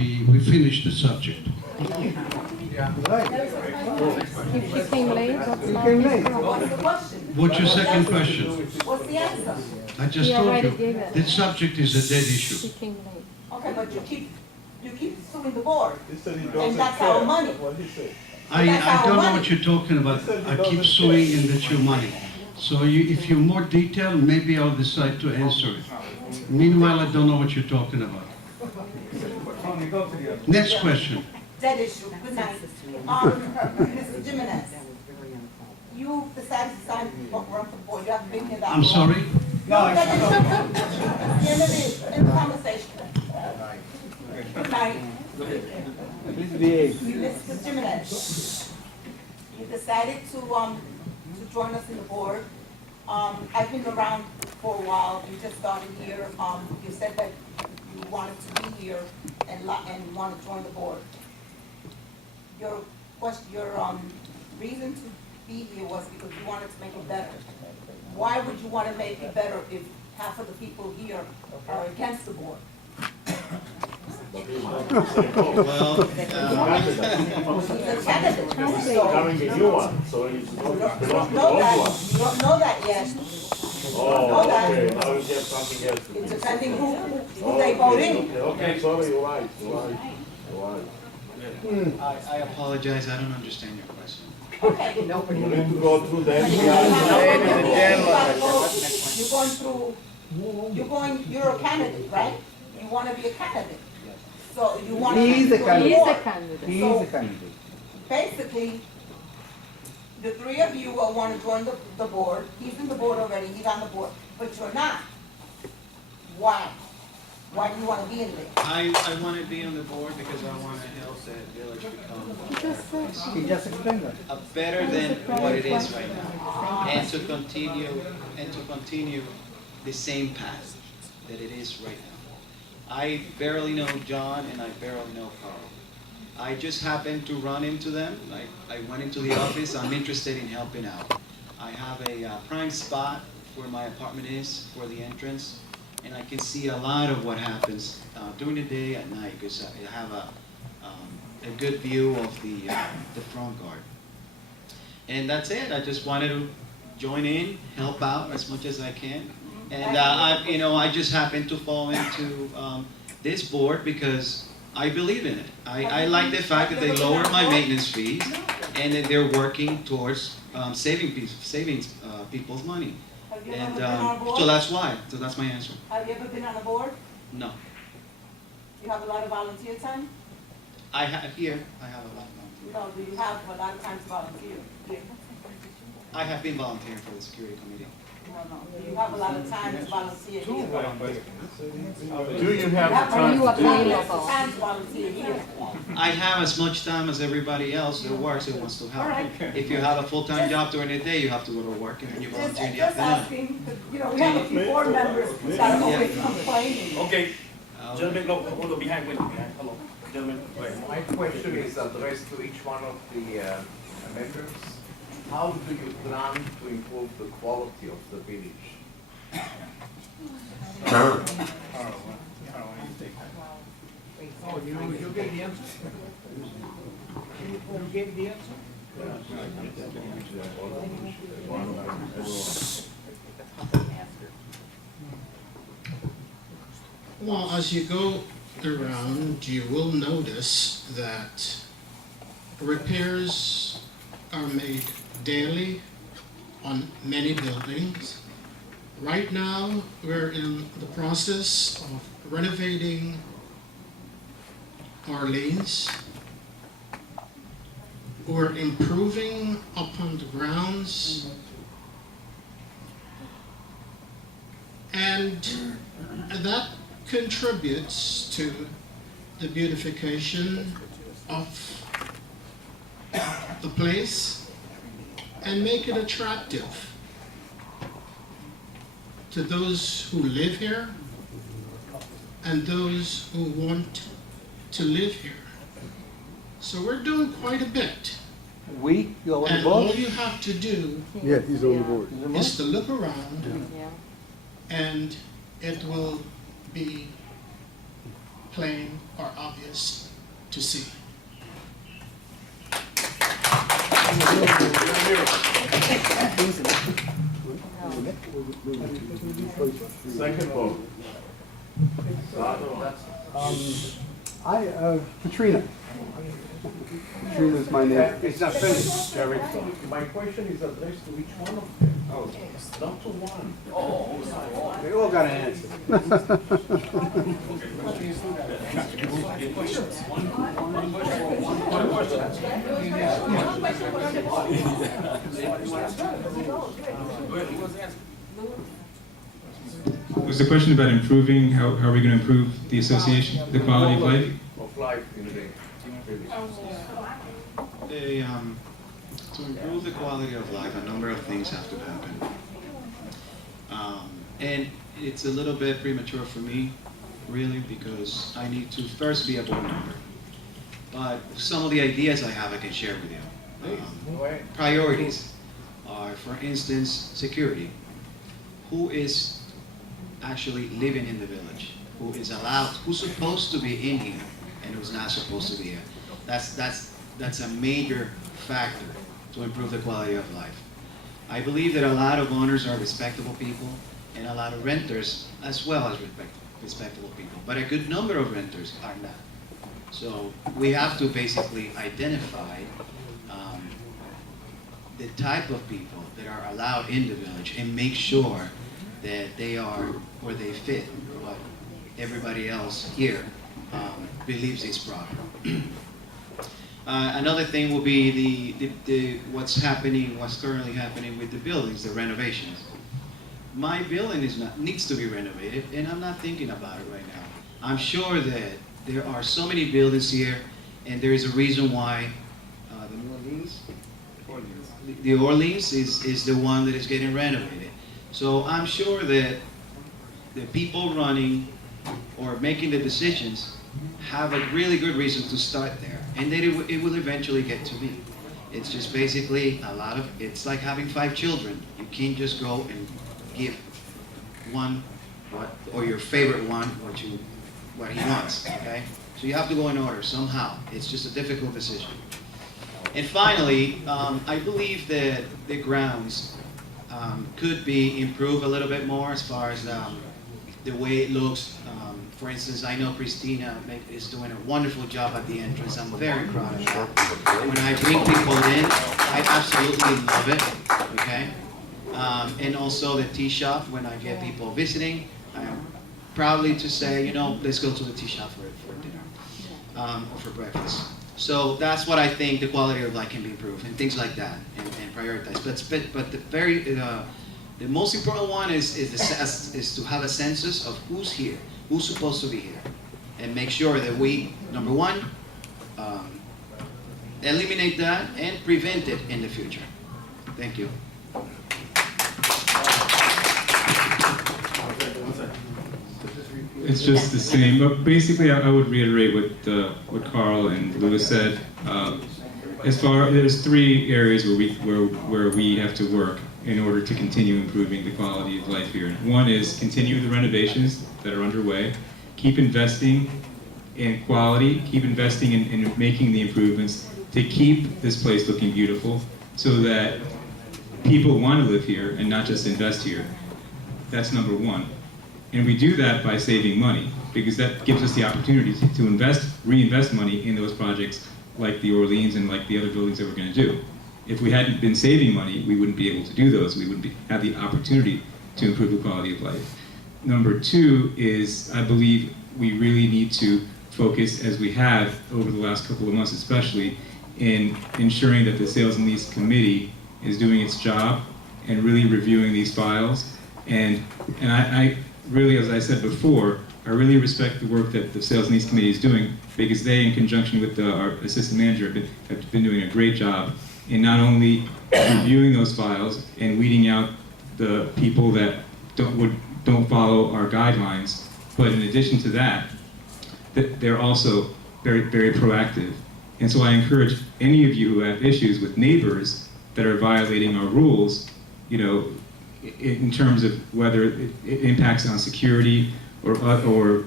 we finished the subject. If she came late, what's You came late. What's the question? What's your second question? What's the answer? I just He told already you, gave it. this subject is a dead She issue. came late. Okay, but you keep suing the board. He said he And doesn't that's care. our money. What he said. I don't know what you're talking about. I keep suing and that's your money. So if you're more detailed, maybe I'll decide to answer it. Meanwhile, I don't know what you're talking about. Next question. Dead issue. Good night. Mr. Jimenez, you decided to sign up for the board. You haven't been here that long. I'm sorry? No, dead issue. End of conversation. Good night. Please behave. Mr. Jimenez, you decided to join us in the board. I've been around for a while. You just started here. You said that you wanted to be here and want to join the board. Your reason to be here was because you wanted to make it better. Why would you want to make it better if half of the people here are against the board? Well, He's a candidate. So, coming a new one, so he's you not don't belongs to the know old that. one. You don't know that yet. Oh, okay, now we have something else. It's depending who they vote in. Okay, sorry, you're right. I apologize, I don't understand your question. Okay. You need to go through the You're a candidate, right? You want to be a candidate. So you want to. He is a He candidate. is a candidate. He is a candidate. Basically, the three of you will want to join the board. He's in the board already, he's on the board, but you're not. Why? Why do you want to be in there? I want to be on the board because I want to help the village become He just explained that. better than what it is right now. And to continue the same path that it is right now. I barely know John and I barely know Carl. I just happened to run into them. I went into the office. I'm interested in helping out. I have a prime spot where my apartment is for the entrance, and I can see a lot of what happens during the day at night because I have a good view of the front guard. And that's it. I just wanted to join in, help out as much as I can. And I just happened to fall into this board because I believe in it. I like the fact that they lowered my maintenance fees and that they're working towards saving people's money. Have you ever And been on a board? so that's why. So that's my answer. Have you ever been on a board? No. You have a lot of volunteer time? I have a lot of volunteers. No, do you have a lot of time to volunteer? I have been volunteering for the security committee. No. Do you have a lot of time to volunteer here? Do you have the Are you time to do it? available? Time to volunteer here. I have as much time as everybody else that works and wants to help. All right. If you have a full-time job during the day, you have to go to work, and then you volunteer in the Just afternoon. asking, 'cause, we have a few board members that are always complaining. Okay, gentlemen, no, hold on, behind, hello, gentlemen, wait. My question is addressed to each one of the members. How do you plan to improve the quality of the village? Oh, you gave the answer? You gave the answer? Well, as you go around, you will notice that repairs are made daily on many buildings. Right now, we're in the process of renovating Orleans. We're improving upon the grounds. And that contributes to the beautification of the place and make it attractive to those who live here and those who want to live here. So we're doing quite a bit. You are on the And all board? you have to do Yeah, he's on the board. is to look around Yeah. and it will be plain or obvious to see. Second vote. Katrina. Katrina's my name. It's not finished, Jerry. My question is addressed to each one of them. Not to one. They all got an answer. Was the question about improving, how are we going to improve the association, the quality of life? Of life in the To improve the quality of life, a number of things have to happen. And it's a little bit premature for me, really, because I need to first be a board member. But some of the ideas I have I can share with you. Priorities are, for instance, security. Who is actually living in the village? Who is allowed, who's supposed to be in here and who's not supposed to be here? That's a major factor to improve the quality of life. I believe that a lot of owners are respectable people and a lot of renters as well as respectable people, but a good number of renters are not. So we have to basically identify the type of people that are allowed in the village and make sure that they are where they fit what everybody else here believes is proper. Another thing will be what's currently happening with the buildings, the renovations. My building needs to be renovated, and I'm not thinking about it right now. I'm sure that there are so many buildings here, and there is a reason why the Orleans is the one that is getting renovated. So I'm sure that the people running or making the decisions have a really good reason to start there, and that it will eventually get to me. It's just basically it's like having 5 children. You can't just go and give one or your favorite one what he wants, okay? So you have to go in order somehow. It's just a difficult decision. And finally, I believe that the grounds could be improved a little bit more as far as the way it looks. For instance, I know Christina is doing a wonderful job at the entrance. I'm very proud of her. When I bring people in, I absolutely love it, okay? And also the tea shop, when I get people visiting, I am proudly to say, let's go to the tea shop for dinner or for breakfast. So that's what I think the quality of life can be improved and things like that and prioritize. But the most important one is to have a census of who's here, who's supposed to be here, and make sure that we, number one, eliminate that and prevent it in the future. Thank you. It's just the same, but basically I would reiterate what Carl and Louis said. There's 3 areas where we have to work in order to continue improving the quality of life here. One is continue the renovations that are underway, keep investing in quality, keep investing in making the improvements to keep this place looking beautiful so that people want to live here and not just invest here. That's number 1. And we do that by saving money, because that gives us the opportunity to reinvest money in those projects like the Orleans and like the other buildings that we're going to do. If we hadn't been saving money, we wouldn't be able to do those. We wouldn't have the opportunity to improve the quality of life. Number 2 is, I believe we really need to focus, as we have over the last couple of months especially, in ensuring that the Sales and Lease Committee is doing its job and really reviewing these files. And I really, as I said before, I really respect the work that the Sales and Lease Committee is doing, because they, in conjunction with our assistant manager, have been doing a great job in not only reviewing those files and weeding out the people that don't follow our guidelines, but in addition to that, they're also very, very proactive. And so I encourage any of you who have issues with neighbors that are violating our rules, in terms of whether it impacts on security or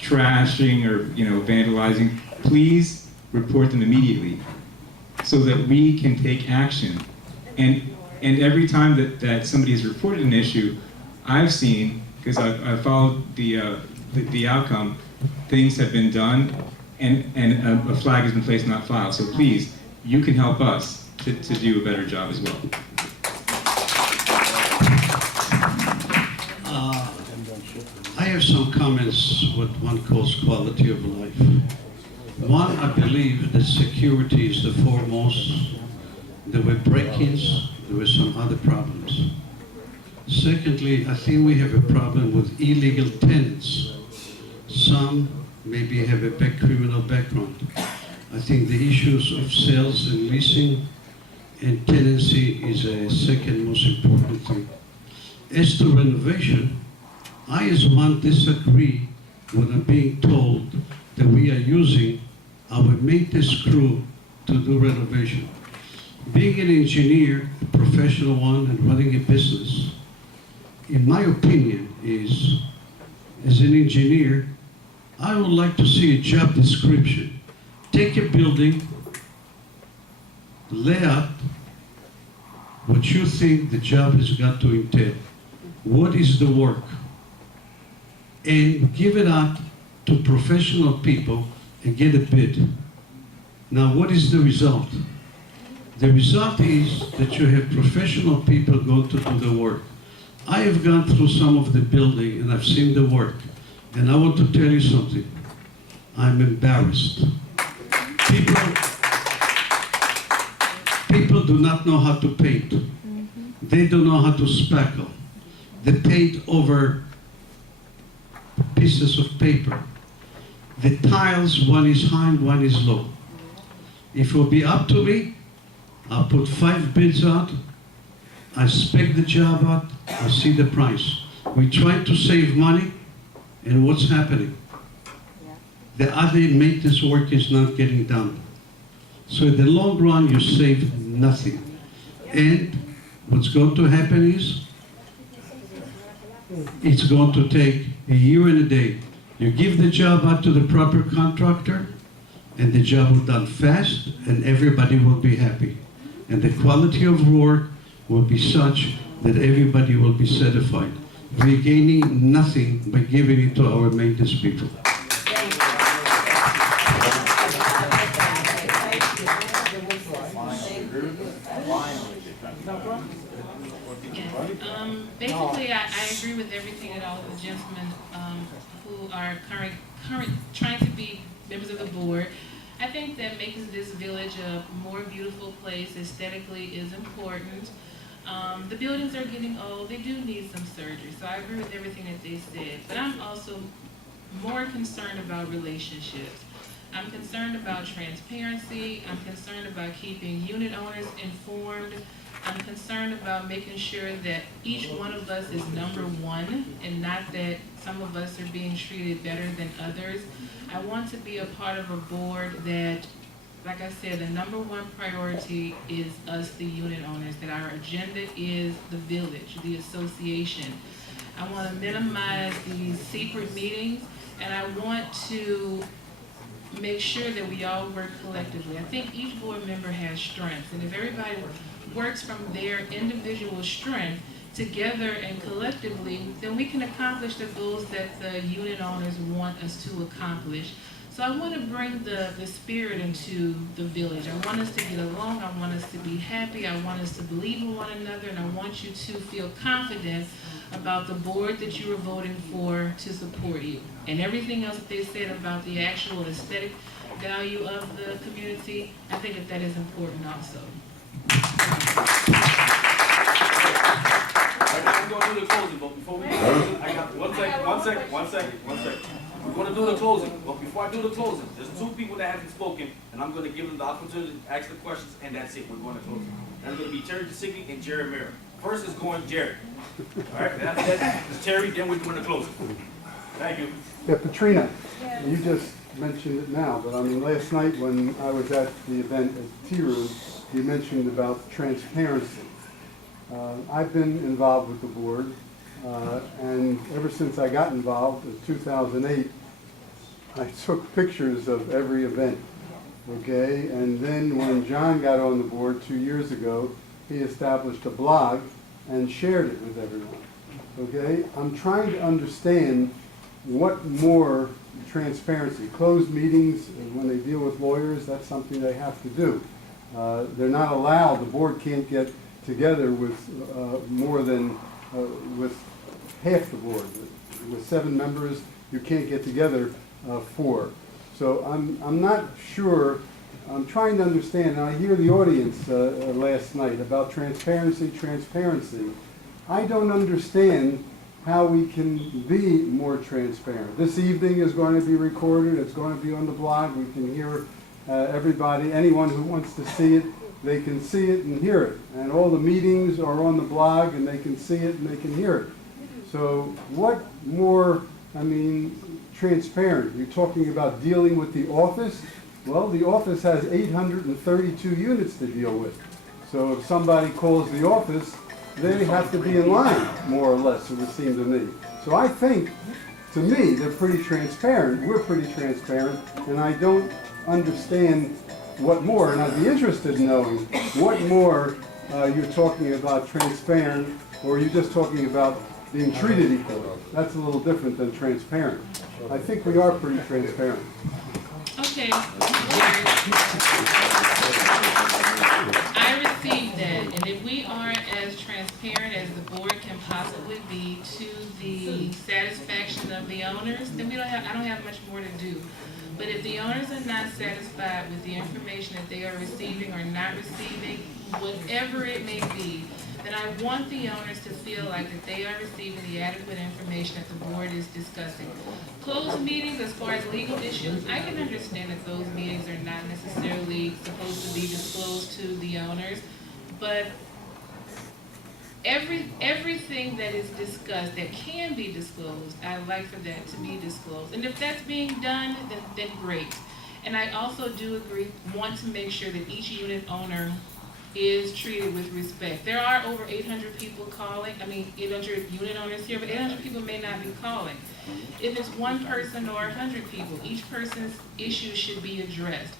trashing or vandalizing, please report them immediately so that we can take action. And every time that somebody has reported an issue, I've seen, because I've followed the outcome, things have been done and a flag has been placed, not filed. So please, you can help us to do a better job as well. I have some comments what one calls quality of life. One, I believe that security is the foremost. There were break-ins, there were some other problems. Secondly, I think we have a problem with illegal tenants. Some maybe have a criminal background. I think the issues of sales and leasing and tenancy is a second most important thing. As to renovation, I as one disagree when I'm being told that we are using our maintenance crew to do renovation. Being an engineer, a professional one, and running a business, in my opinion is, as an engineer, I would like to see a job description. Take a building, lay out what you think the job has got to entail. What is the work? And give it out to professional people and get a bid. Now, what is the result? The result is that you have professional people go to do the work. I have gone through some of the building and I've seen the work. And I want to tell you something. I'm embarrassed. People do not know how to paint. They don't know how to spackle. They paint over pieces of paper. The tiles, one is high and one is low. If it will be up to me, I'll put 5 bids out, I spec the job out, I see the price. We try to save money, and what's happening? The other maintenance work is not getting done. So in the long run, you save nothing. And what's going to happen is, it's going to take a year and a day. You give the job out to the proper contractor, and the job will be done fast, and everybody will be happy. And the quality of work will be such that everybody will be satisfied. We're gaining nothing by giving it to our maintenance people. Basically, I agree with everything that all of the gentlemen who are current trying to be members of the board. I think that making this village a more beautiful place aesthetically is important. The buildings are getting old, they do need some surgery, so I agree with everything that they said. But I'm also more concerned about relationships. I'm concerned about transparency, I'm concerned about keeping unit owners informed, I'm concerned about making sure that each one of us is number one and not that some of us are being treated better than others. I want to be a part of a board that, like I said, the number one priority is us, the unit owners, that our agenda is the village, the association. I want to minimize these secret meetings, and I want to make sure that we all work collectively. I think each board member has strengths, and if everybody works from their individual strength together and collectively, then we can accomplish the goals that the unit owners want us to accomplish. So I want to bring the spirit into the village. I want us to get along, I want us to be happy, I want us to believe in one another, and I want you to feel confident about the board that you are voting for to support you. And everything else that they said about the actual aesthetic value of the community, I think that is important also. We're going to do the closing, but before we do it, I got one second. We're going to do the closing, but before I do the closing, there's 2 people that haven't spoken, and I'm going to give them the opportunity to ask the questions, and that's it. We're going to close. That's going to be Terry DeSigny and Jerry Merrill. First is going Jerry. All right, and after that is Terry, then we're doing the closing. Thank you. Yeah, Patrina, you just mentioned it now, but I mean, last night when I was at the event at Tea Room, you mentioned about transparency. I've been involved with the board, and ever since I got involved in 2008, I took pictures of every event, okay? And then when John got on the board 2 years ago, he established a blog and shared it with everyone, okay? I'm trying to understand what more transparency. Closed meetings, when they deal with lawyers, that's something they have to do. They're not allowed, the board can't get together with more than, with half the board. With 7 members, you can't get together 4. So I'm not sure, I'm trying to understand, and I hear the audience last night about transparency. I don't understand how we can be more transparent. This evening is going to be recorded, it's going to be on the blog, we can hear everybody, anyone who wants to see it, they can see it and hear it. And all the meetings are on the blog and they can see it and they can hear it. So what more, transparent? You're talking about dealing with the office? Well, the office has 832 units to deal with. So if somebody calls the office, they have to be in line, more or less, it would seem to me. So I think, to me, they're pretty transparent, we're pretty transparent, and I don't understand what more, and I'd be interested in knowing what more you're talking about transparent, or you're just talking about being treated equally. That's a little different than transparent. I think we are pretty transparent. Okay. I received that, and if we are as transparent as the board can possibly be to the satisfaction of the owners, then I don't have much more to do. But if the owners are not satisfied with the information that they are receiving or not receiving, whatever it may be, then I want the owners to feel like that they are receiving the adequate information that the board is discussing. Closed meetings, as far as legal issues, I can understand that those meetings are not necessarily supposed to be disclosed to the owners, but everything that is discussed that can be disclosed, I'd like for that to be disclosed. And if that's being done, then great. And I also do want to make sure that each unit owner is treated with respect. There are over 800 people calling, 800 unit owners here, but 800 people may not be calling. If it's one person or 100 people, each person's issue should be addressed.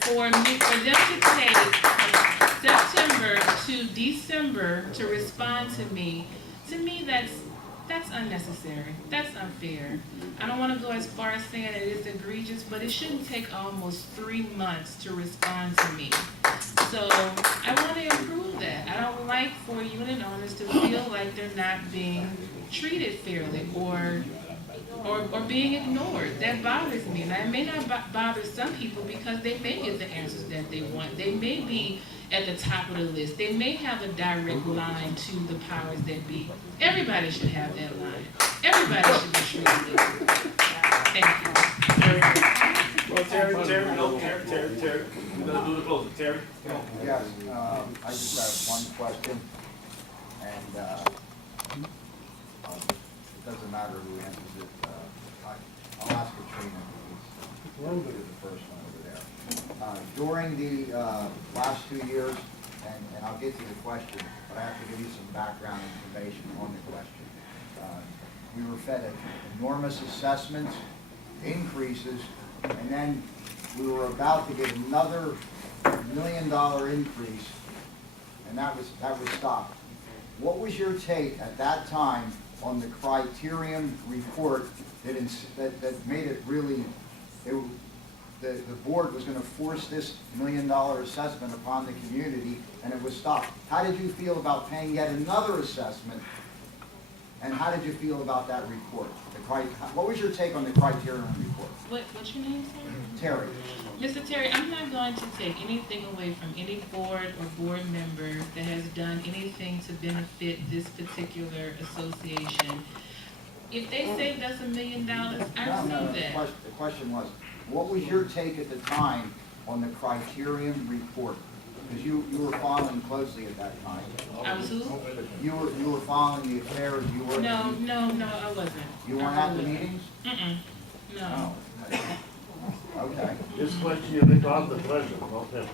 For them to take September to December to respond to me that's unnecessary. That's unfair. I don't want to go as far as saying it is egregious, but it shouldn't take almost 3 months to respond to me. So I want to improve that. I don't like for unit owners to feel like they're not being treated fairly or being ignored. That bothers me. And that may not bother some people because they may get the answers that they want. They may be at the top of the list. They may have a direct line to the powers that be. Everybody should have that line. Everybody should be treated equally. Thank you. Well, Terry, Terry, we're gonna do the closing. Terry? Yes, I just have one question, and it doesn't matter who answers it. I'll ask Katrina, because the first one over there. During the last 2 years, and I'll get to the question, but I have to give you some background information on the question. We were fed enormous assessments, increases, and then we were about to get another $1 million increase, and that was stopped. What was your take at that time on the criterion report that made it really, the board was going to force this $1 million assessment upon the community, and it was stopped? How did you feel about paying yet another assessment, and how did you feel about that report? What was your take on the criterion report? What's your name, sir? Terry. Mr. Terry, I'm not going to take anything away from any board or board member that has done anything to benefit this particular association. If they saved us $1 million, I receive that. The question was, what was your take at the time on the criterion report? Because you were following closely at that time. I was who? You were following the affairs. You were. No, I wasn't. You weren't at the meetings? No. Okay. This question, you think I'm the president, not him.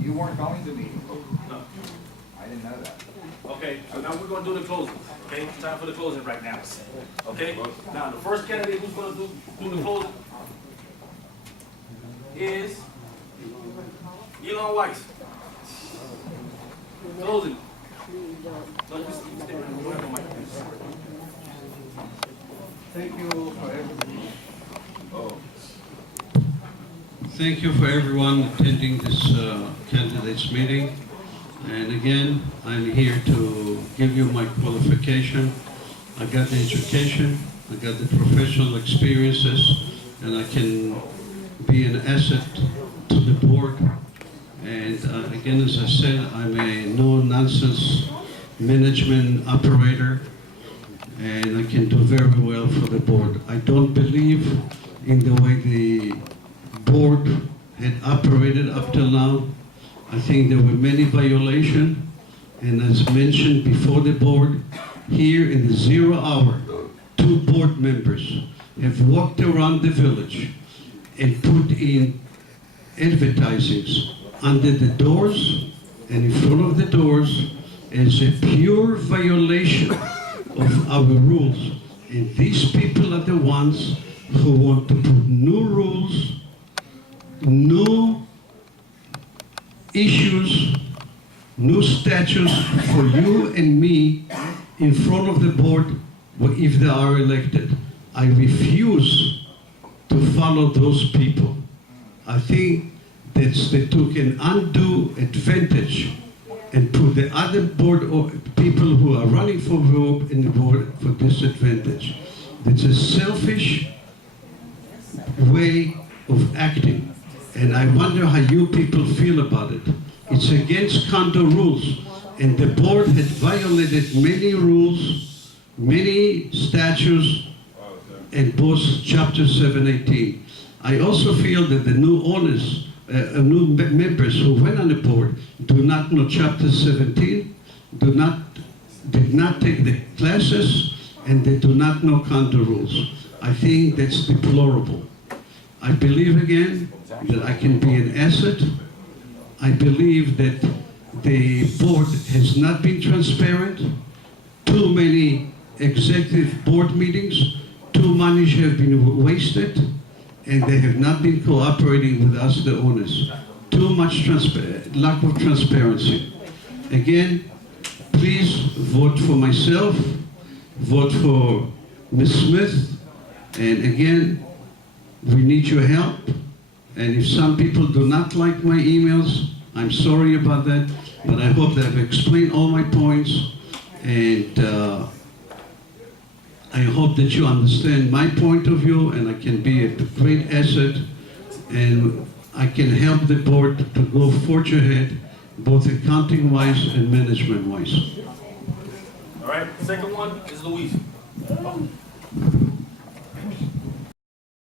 You weren't going to meetings? No. I didn't know that. Okay, so now we're gonna do the closing, okay? It's time for the closing right now, okay? Now, the first candidate who's gonna do the closing, is Elon Weiss. Closing. No, you can stay right. Go ahead, Mike. Thank you for everything. Thank you for everyone attending this candidates meeting. And again, I'm here to give you my qualification. I got the education, I got the professional experiences, and I can be an asset to the board. And again, as I said, I'm a no-nonsense management operator, and I can do very well for the board. I don't believe in the way the board had operated up till now. I think there were many violations, and as mentioned before the board, here in the 0 hour, 2 board members have walked around the village and put in advertisings under the doors and in front of the doors as a pure violation of our rules. And these people are the ones who want to put new rules, new issues, new statutes for you and me in front of the board if they are elected. I refuse to follow those people. I think that they took an undue advantage and put the other board or people who are running for vote in the board for disadvantage. It's a selfish way of acting. And I wonder how you people feel about it. It's against condo rules. And the board had violated many rules, many statutes, and both Chapter 718. I also feel that the new owners, new members who went on the board do not know Chapter 17, did not take the classes, and they do not know condo rules. I think that's deplorable. I believe again that I can be an asset. I believe that the board has not been transparent. Too many executive board meetings, too money have been wasted, and they have not been cooperating with us, the owners. Too much lack of transparency. Again, please vote for myself, vote for Ms. Smith, and again, we need your help. And if some people do not like my emails, I'm sorry about that, but I hope that I've explained all my points, and I hope that you understand my point of view, and I can be a great asset, and I can help the board to go forge ahead, both accounting-wise and management-wise. All right, second one is Louise.